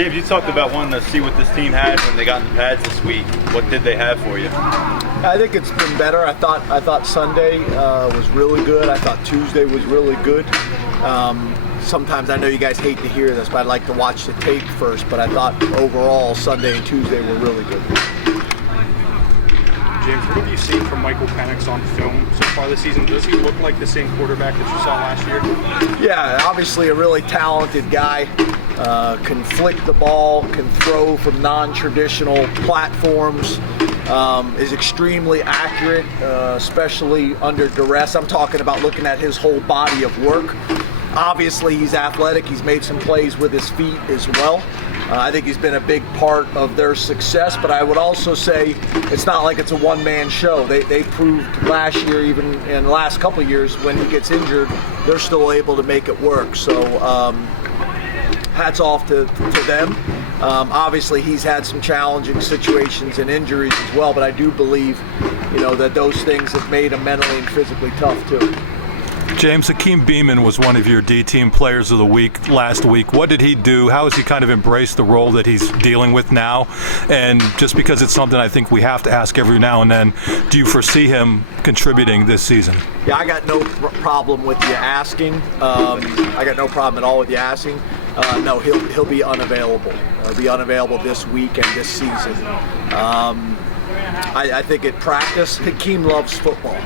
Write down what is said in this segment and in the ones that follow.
James, you talked about wanting to see what this team had when they got in the pads this week. What did they have for you? I think it's been better. I thought Sunday was really good. I thought Tuesday was really good. Sometimes I know you guys hate to hear this, but I'd like to watch the tape first. But I thought overall Sunday and Tuesday were really good. James, what have you seen from Michael Penix on film so far this season? Does he look like the same quarterback that you saw last year? Yeah, obviously a really talented guy. Can flick the ball, can throw from non-traditional platforms, is extremely accurate, especially under duress. I'm talking about looking at his whole body of work. Obviously, he's athletic. He's made some plays with his feet as well. I think he's been a big part of their success, but I would also say it's not like it's a one-man show. They proved last year, even in the last couple of years, when he gets injured, they're still able to make it work. So hats off to them. Obviously, he's had some challenging situations and injuries as well, but I do believe, that those things have made him mentally and physically tough too. James, Hakeem Beeman was one of your D-Team Players of the Week last week. What did he do? How has he kind of embraced the role that he's dealing with now? And just because it's something I think we have to ask every now and then, do you foresee him contributing this season? Yeah, I got no problem with you asking. I got no problem at all with you asking. No, he'll be unavailable. He'll be unavailable this week and this season. I think at practice, Hakeem loves football.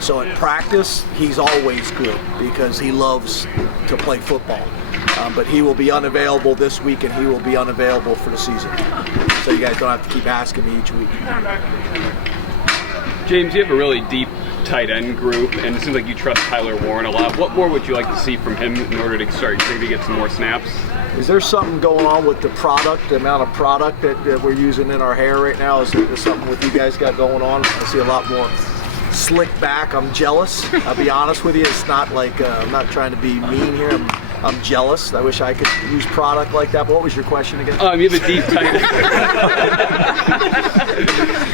So at practice, he's always good because he loves to play football. But he will be unavailable this week and he will be unavailable for the season. So you guys don't have to keep asking me each week. James, you have a really deep tight end group, and it seems like you trust Tyler Warren a lot. What more would you like to see from him in order to start maybe get some more snaps? Is there something going on with the product, the amount of product that we're using in our hair right now? Is there something with you guys got going on? I see a lot more slick back. I'm jealous. I'll be honest with you. It's not like I'm not trying to be mean here. I'm jealous. I wish I could use product like that. But what was your question again? You have a deep tight end.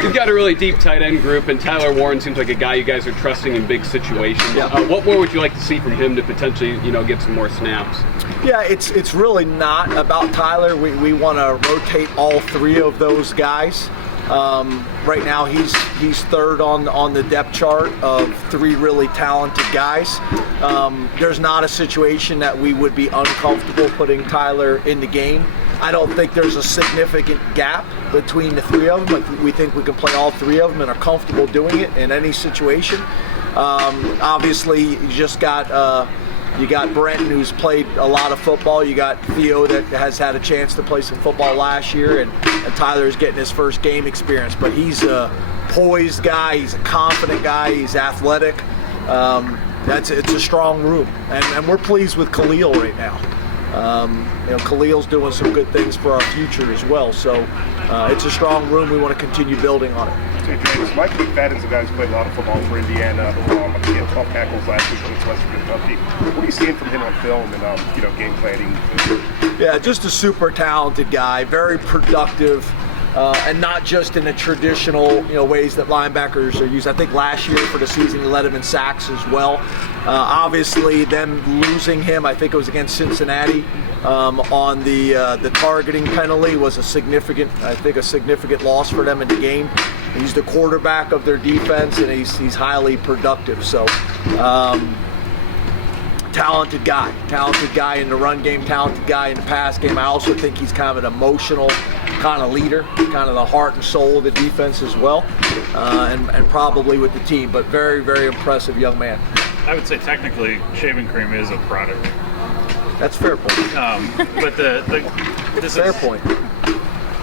You've got a really deep tight end group, and Tyler Warren seems like a guy you guys are trusting in big situations. Yeah. What more would you like to see from him to potentially, get some more snaps? Yeah, it's really not about Tyler. We want to rotate all three of those guys. Right now he's third on the depth chart of three really talented guys. There's not a situation that we would be uncomfortable putting Tyler in the game. I don't think there's a significant gap between the three of them. We think we can play all three of them and are comfortable doing it in any situation. Obviously, you got Brenton, who's played a lot of football. You got Theo, that has had a chance to play some football last year, and Tyler's getting his first game experience. But he's a poised guy. He's a confident guy. He's athletic. It's a strong room, and we're pleased with Khalil right now. Khalil's doing some good things for our future as well. So it's a strong room. We want to continue building on it. Mike Mcfadden's a guy who's played a lot of football for Indiana. He had 12 tackles last week against Western Kentucky. What are you seeing from him on film and game planning? Yeah, just a super talented guy, very productive. And not just in the traditional, ways that linebackers are used. I think last year for the season he led him in sacks as well. Obviously, them losing him, I think it was against Cincinnati, on the targeting penalty was a significant loss for them in the game. He's the quarterback of their defense, and he's highly productive. So. Talented guy in the run game, talented guy in the pass game. I also think he's kind of an emotional kind of leader, kind of the heart and soul of the defense as well, and probably with the team, but very, very impressive young man. I would say technically shaving cream is a product. That's a fair point. But this fair is point.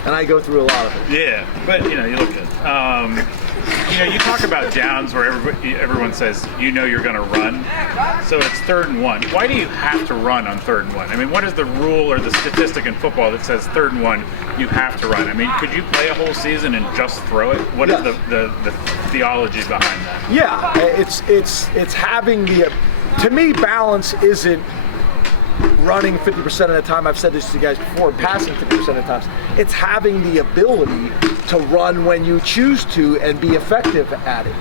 And I go through a lot of it. Yeah, but you look good. You talk about downs where everyone says you're going to run, so it's 3rd and 1. Why do you have to run on 3rd and 1? I mean, what is the rule or the statistic in football that says 3rd and 1 you have to run? I mean, could you play a whole season and just throw it? What is the theology behind that? Yeah, it's having to me, balance isn't running 50% of the time. I've said this to you guys before, passing 50% of the times. It's having the ability to run when you choose to and be effective at it.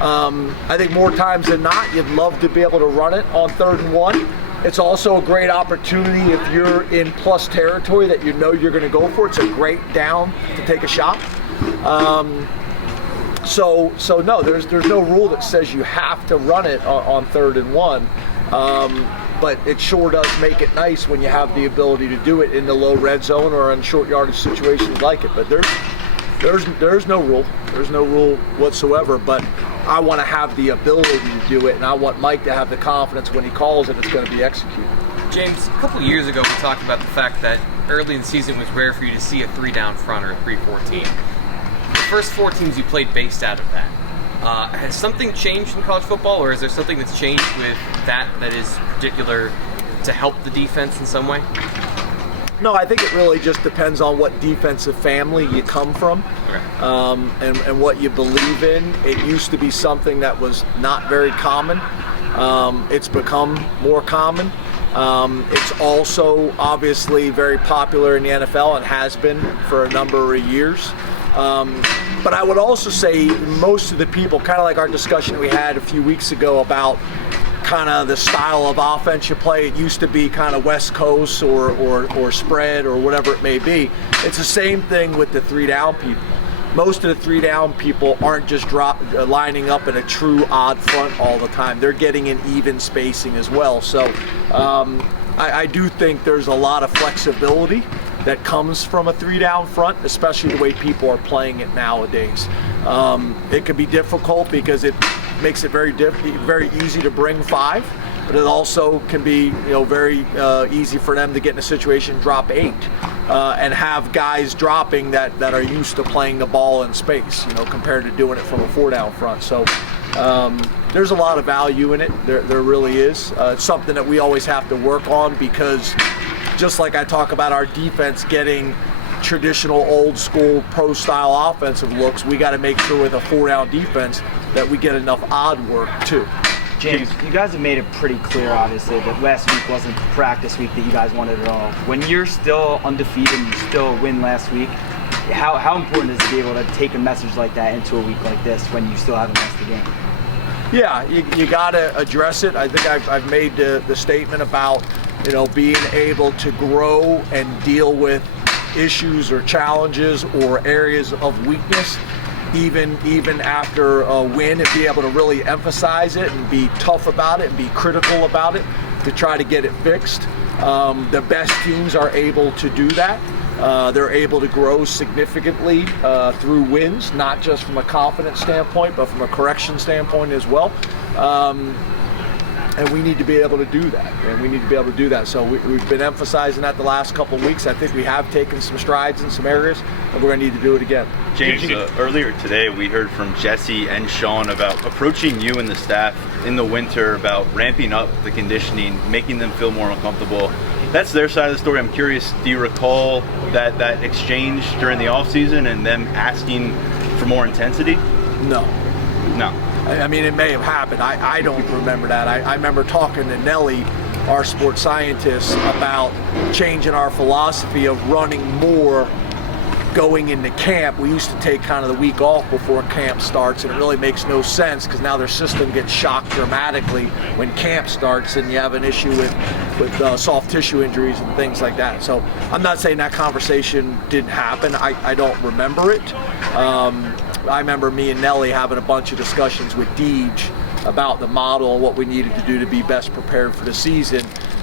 I think more times than not, you'd love to be able to run it on 3rd and 1 It's also a great opportunity if you're in plus territory that you know you're going to go for. It's a great down to take a shot. So no, there's no rule that says you have to run it on 3rd and 1. But it sure does make it nice when you have the ability to do it in the low red zone or in short yardage situations like it. But there's no rule. There's no rule whatsoever. But I want to have the ability to do it, and I want Mike to have the confidence when he calls it, it's going to be executed. James, a couple of years ago we talked about the fact that early in the season it was rare for you to see a 3-down front or a 3-4 team. The first 4 teams you played based out of that. Has something changed in college football, or is there something that's changed with that is particular to help the defense in some way? No, I think it really just depends on what defensive family you come from, and what you believe in. It used to be something that was not very common. It's become more common. It's also obviously very popular in the NFL and has been for a number of years. But I would also say most of the people, kind of like our discussion we had a few weeks ago about kind of the style of offense you play, it used to be kind of West Coast or spread or whatever it may be. It's the same thing with the 3-down people. Most of the 3-down people aren't just lining up in a true odd front all the time. They're getting an even spacing as well. So I do think there's a lot of flexibility that comes from a 3-down front, especially the way people are playing it nowadays. It can be difficult because it makes it very easy to bring 5, but it also can be very easy for them to get in a situation, drop 8, and have guys dropping that are used to playing the ball in space, compared to doing it from a 4-down front. So there's a lot of value in it. There really is. It's something that we always have to work on because just like I talk about our defense getting traditional old school pro style offensive looks, we got to make sure with a 4-down defense that we get enough odd work too. James, you guys have made it pretty clear, obviously, that last week wasn't the practice week that you guys wanted at all. When you're still undefeated and you still win last week, how important is it to be able to take a message like that into a week like this when you still haven't lost the game? Yeah, you got to address it. I think I've made the statement about being able to grow and deal with issues or challenges or areas of weakness even after a win, and be able to really emphasize it and be tough about it and be critical about it to try to get it fixed. The best teams are able to do that. They're able to grow significantly through wins, not just from a confidence standpoint, but from a correction standpoint as well. And we need to be able to do that. So we've been emphasizing that the last couple of weeks. I think we have taken some strides in some areas, and we're going to need to do it again. James, earlier today we heard from Jesse and Sean about approaching you and the staff in the winter about ramping up the conditioning, making them feel more uncomfortable. That's their side of the story. I'm curious, do you recall that exchange during the offseason and them asking for more intensity? No. I mean, it may have happened. I don't remember that. I remember talking to Nelly, our sports scientist, about changing our philosophy of running more going into camp. We used to take kind of the week off before camp starts, and it really makes no sense because now their system gets shocked dramatically when camp starts, and you have an issue with soft tissue injuries and things like that. So I'm not saying that conversation didn't happen. I don't remember it. I remember me and Nelly having a bunch of discussions with Deej about the model and what we needed to do to be best prepared for the season.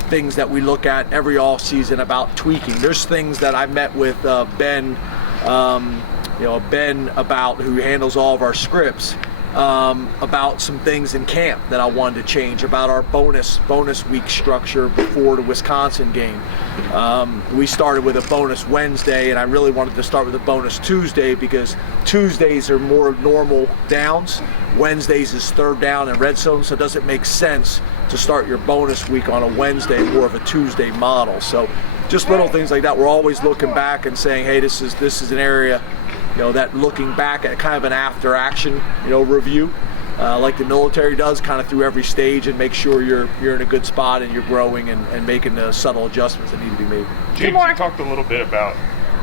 Things that we look at every off season about tweaking. There's things that I met with Ben, Ben about who handles all of our scripts, about some things in camp that I wanted to change about our bonus week structure before the Wisconsin game. We started with a bonus Wednesday, and I really wanted to start with a bonus Tuesday because Tuesdays are more normal downs. Wednesdays is 3rd down and red zone, so it doesn't make sense to start your bonus week on a Wednesday, more of a Tuesday model. So just little things like that. We're always looking back and saying, hey, this is an area, that looking back at kind of an after action, review, like the military does, kind of through every stage, and make sure you're in a good spot and you're growing and making the subtle adjustments that need to be made. James, you talked a little bit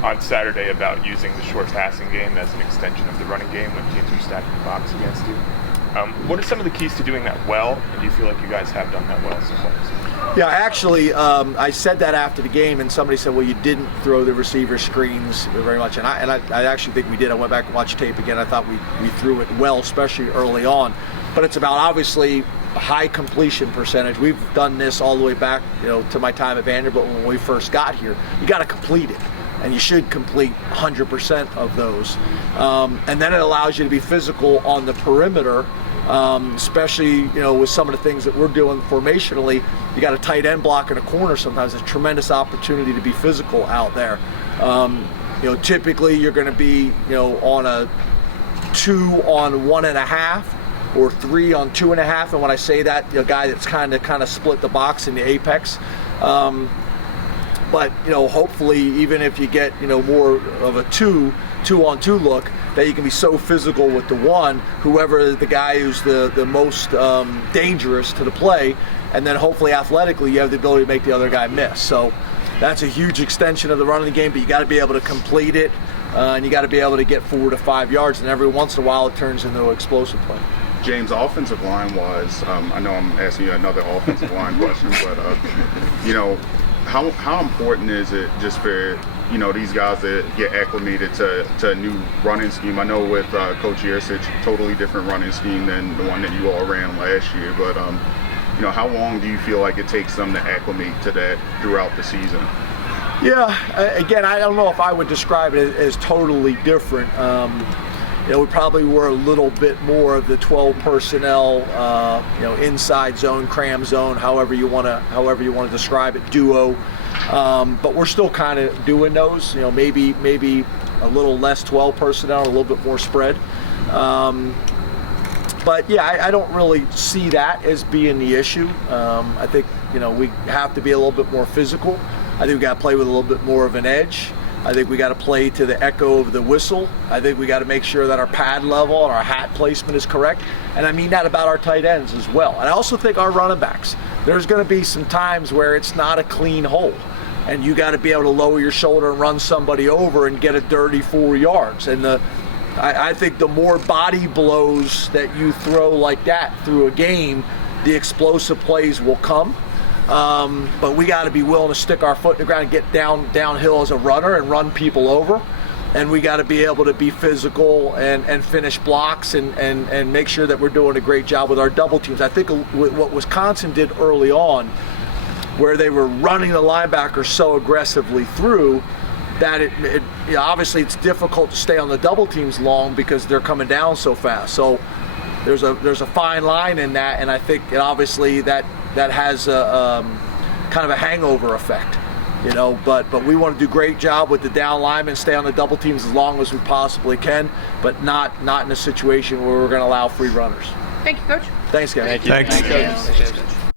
on Saturday about using the short passing game as an extension of the running game when teams are stacking the box against you. What are some of the keys to doing that well, and do you feel like you guys have done that well so far? Yeah, actually, I said that after the game, and somebody said, well, you didn't throw the receiver screens very much. And I actually think we did. I went back and watched tape again. I thought we threw it well, especially early on. But it's about, obviously, a high completion percentage. We've done this all the way back, to my time at Vanderbilt when we first got here. You got to complete it. And you should complete 100% of those. And then it allows you to be physical on the perimeter, especially with some of the things that we're doing formationally. You got a tight end block in a corner sometimes. It's a tremendous opportunity to be physical out there. Typically you're going to be on a 2 on 1.5 or 3 on 2.5. And when I say that, a guy that's kind of split the box in the apex. But hopefully, even if you get more of a 2 on 2 look, that you can be so physical with the 1, whoever the guy who's the most dangerous to the play, and then hopefully athletically you have the ability to make the other guy miss. So that's a huge extension of the running game, but you got to be able to complete it, and you got to be able to get 4 to 5 yards, and every once in a while it turns into an explosive play. James, offensive line wise, I know I'm asking you another offensive line question, but how important is it just for these guys to get acclimated to a new running scheme? I know with Coach Yersich, totally different running scheme than the one that you all ran last year, but how long do you feel like it takes them to acclimate to that throughout the season? Yeah, again, I don't know if I would describe it as totally different. We probably were a little bit more of the 12 personnel, inside zone, cram zone, however you want to describe it, duo. But we're still kind of doing those. Maybe a little less 12 personnel, a little bit more spread. But yeah, I don't really see that as being the issue. I think we have to be a little bit more physical. I think we got to play with a little bit more of an edge. I think we got to play to the echo of the whistle. I think we got to make sure that our pad level and our hat placement is correct. And I mean that about our tight ends as well. And I also think our running backs. There's going to be some times where it's not a clean hole. And you got to be able to lower your shoulder and run somebody over and get a dirty 4 yards. And I think the more body blows that you throw like that through a game, the explosive plays will come. But we got to be willing to stick our foot in the ground and get downhill as a runner and run people over. And we got to be able to be physical and finish blocks and make sure that we're doing a great job with our double teams. I think what Wisconsin did early on, where they were running the linebackers so aggressively through, that obviously it's difficult to stay on the double teams long because they're coming down so fast. So there's a fine line in that, and I think obviously that has a kind of a hangover effect, but we want to do a great job with the down linemen, stay on the double teams as long as we possibly can, but not in a situation where we're going to allow free runners. Thank you, Coach. Thanks, guys. Thank you. Thanks.